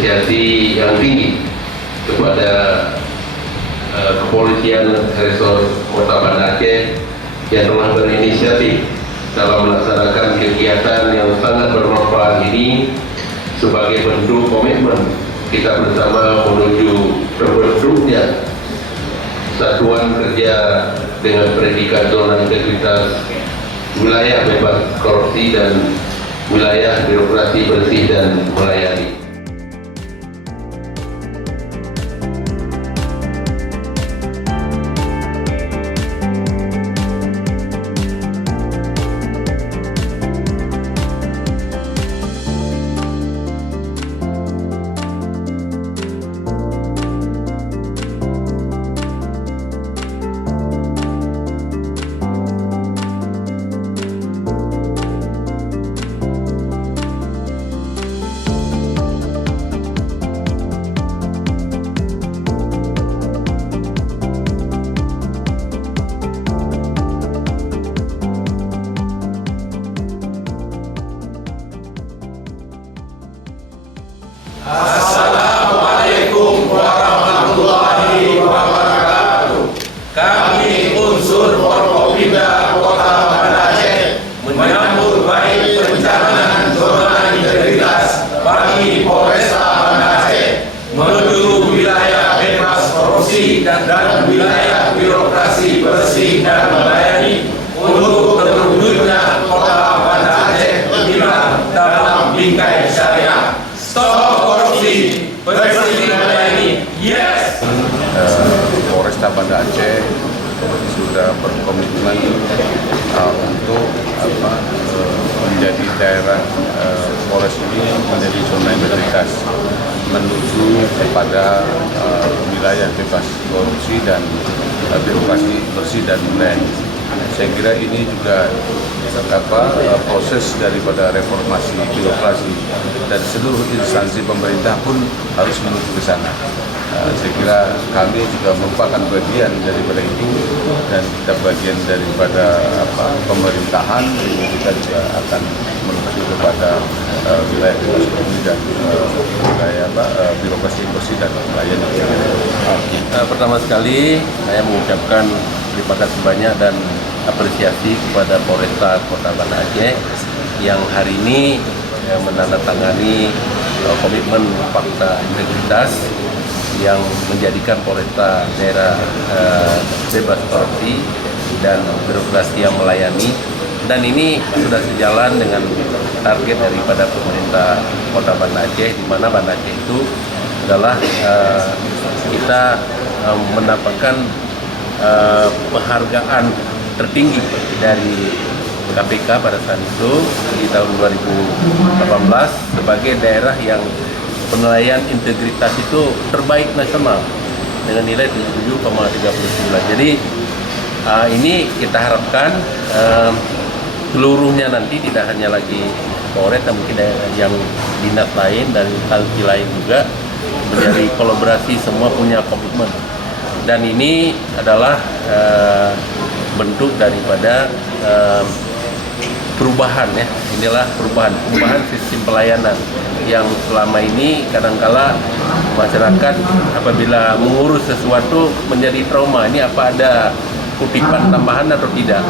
apresiasi yang tinggi kepada Kepolisian Resor Kota Banda Aceh yang telah berinisiatif dalam melaksanakan kegiatan yang sangat bermanfaat ini sebagai bentuk komitmen kita bersama menuju terbentuknya satuan kerja dengan predikat zona integritas wilayah bebas korupsi dan wilayah birokrasi bersih dan melayani. Assalamualaikum warahmatullahi wabarakatuh. Kami unsur Forkopimda Kota Banda Aceh menyambut baik perencanaan zona integritas bagi Polresta Banda Aceh menuju wilayah bebas korupsi dan wilayah birokrasi bersih dan melayani untuk terwujudnya Kota Banda Aceh hilang dalam bingkai syariah. Stop korupsi, bersih dan melayani. Yes. Polresta Banda Aceh sudah berkomitmen untuk menjadi daerah Polres ini menjadi zona integritas menuju kepada wilayah bebas korupsi dan birokrasi bersih dan melayani. Saya kira ini juga proses daripada reformasi birokrasi dan seluruh instansi pemerintah pun harus menuju ke sana. Saya kira kami juga merupakan bagian daripada itu dan kita bagian daripada pemerintahan. Kita juga akan menuju kepada wilayah bebas korupsi dan wilayah birokrasi bersih dan melayani. Pertama sekali saya mengucapkan terima kasih banyak dan apresiasi kepada Polresta Kota Banda Aceh yang hari ini menandatangani komitmen fakta integritas yang menjadikan Polresta daerah bebas korupsi dan birokrasi yang melayani, dan ini sudah sejalan dengan target daripada pemerintah Kota Banda Aceh, di mana Banda Aceh itu adalah kita mendapatkan penghargaan tertinggi dari KPK pada saat itu di tahun 2018 sebagai daerah yang penilaian integritas itu terbaik nasional dengan nilai 77,39. Jadi ini kita harapkan seluruhnya nanti tidak hanya lagi Polres, tapi mungkin yang dinas lain dan instansi lain juga menjadi kolaborasi, semua punya komitmen. Dan ini adalah bentuk daripada perubahan, ya. Inilah perubahan sistem pelayanan yang selama ini kadangkala masyarakat apabila mengurus sesuatu menjadi trauma. Ini apa ada kutipan tambahan atau tidak?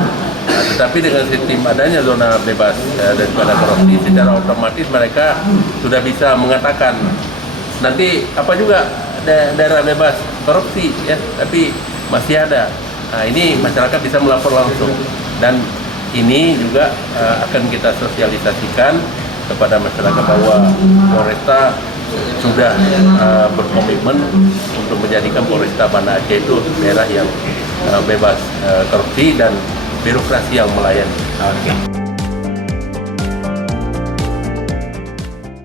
Nah, tetapi dengan sistem adanya zona bebas daripada korupsi, secara otomatis mereka sudah bisa mengatakan nanti apa juga daerah bebas korupsi, ya, tapi masih ada. Nah, ini masyarakat bisa melapor langsung, dan ini juga akan kita sosialisasikan kepada masyarakat bahwa Polresta sudah berkomitmen untuk menjadikan Polresta Banda Aceh itu daerah yang bebas korupsi dan birokrasi yang melayani.